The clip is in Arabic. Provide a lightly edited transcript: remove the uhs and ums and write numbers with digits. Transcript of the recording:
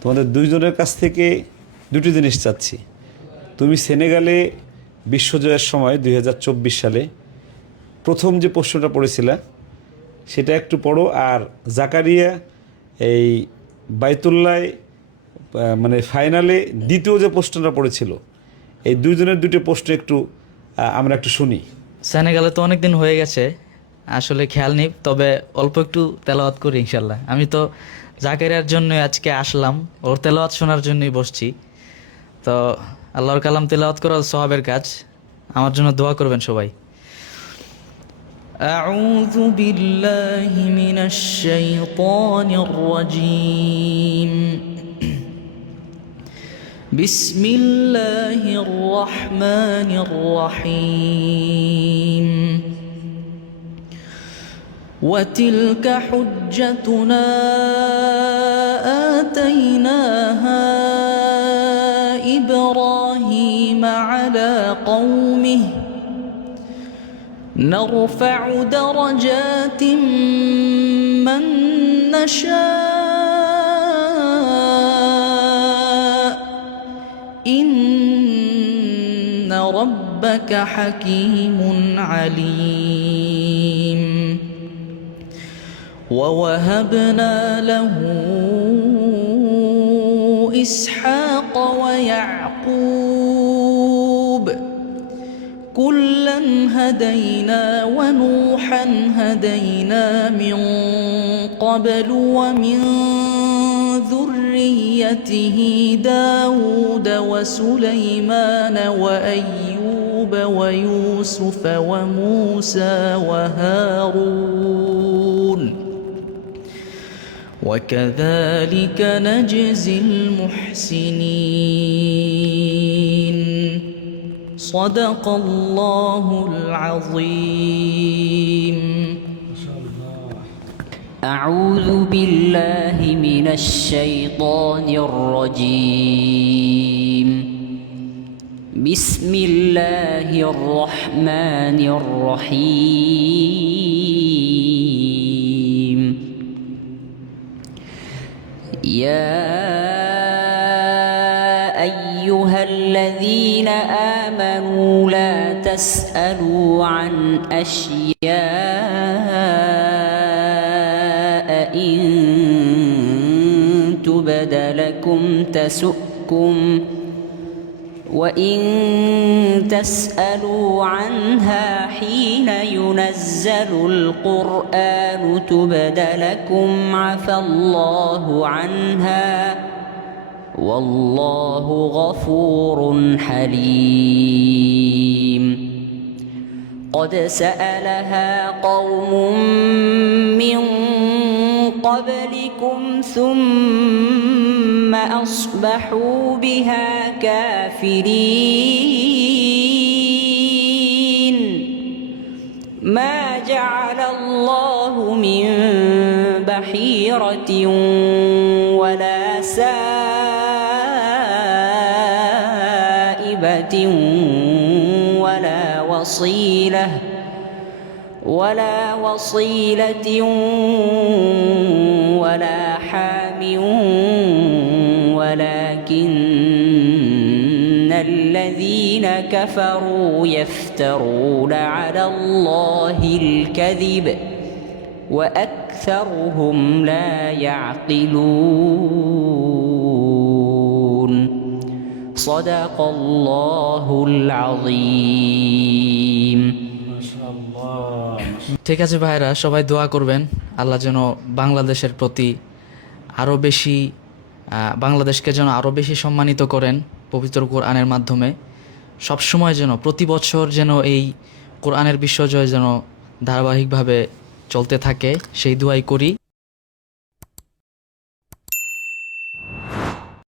তোমাদের দুইজনের কাছ থেকে দুটি জিনিস চাচ্ছি। তুমি সেনেগালে বিশ্বজয়ের সময় 2024 সালে প্রথম যে প্রশ্নটা পড়েছিলা সেটা একটু পড়ো, আর জাকারিয়া এই বাইতুল্লায় মানে ফাইনালে দ্বিতীয় যে প্রশ্নটা পড়েছিল, এই দুইজনের দুটো প্রশ্ন একটু আমরা একটু শুনি। সেনেগালে তো অনেক দিন হয়ে গেছে, আসলে খেয়াল নেই, তবে অল্প একটু তেলাওয়াত করি ইনশাল্লাহ। আমি তো জাকারিয়ার জন্য আজকে আসলাম, ওর তেলাওয়াত শোনার জন্যই বসছি। তো আল্লাহর কালাম তেলাওয়াত করা সওয়াবের কাজ, আমার জন্য দোয়া করবেন সবাই। أعوذ بالله من الشيطان الرجيم بسم الله الرحمن الرحيم وتلك حجتنا آتيناها إبراهيم على قومه نرفع درجات من نشاء إن ربك حكيم عليم ووهبنا له إسحاق ويعقوب كلا هدينا ونوحا هدينا من قبل ومن ذريته داود وسليمان وأيوب ويوسف وموسى وهارون وكذلك نجزي المحسنين صدق الله العظيم. أعوذ بالله من الشيطان الرجيم. بسم الله الرحمن الرحيم. يا أيها الذين آمنوا لا تسألوا عن أشياء إن تبد لكم تسؤكم وإن تسألوا عنها حين ينزل القرآن تبد لكم عفى الله عنها والله غفور حليم. قد سألها قوم من قبلكم ثم أصبحوا بها كافرين. ما جعل الله من بحيرة ولا سائبة ولا وصيلة ولا حام ولكن الذين كفروا يفترون على الله الكذب وأكثرهم لا يعقلون. صدق الله العظيم. ঠিক আছে ভাইরা, সবাই দোয়া করবেন আল্লাহ যেন বাংলাদেশের প্রতি আরও বেশি বাংলাদেশকে যেন আরও বেশি সম্মানিত করেন পবিত্র কোরআনের মাধ্যমে। সবসময় যেন প্রতি বছর যেন এই কোরআনের বিশ্বজয় যেন ধারাবাহিকভাবে চলতে থাকে, সেই দোয়াই করি।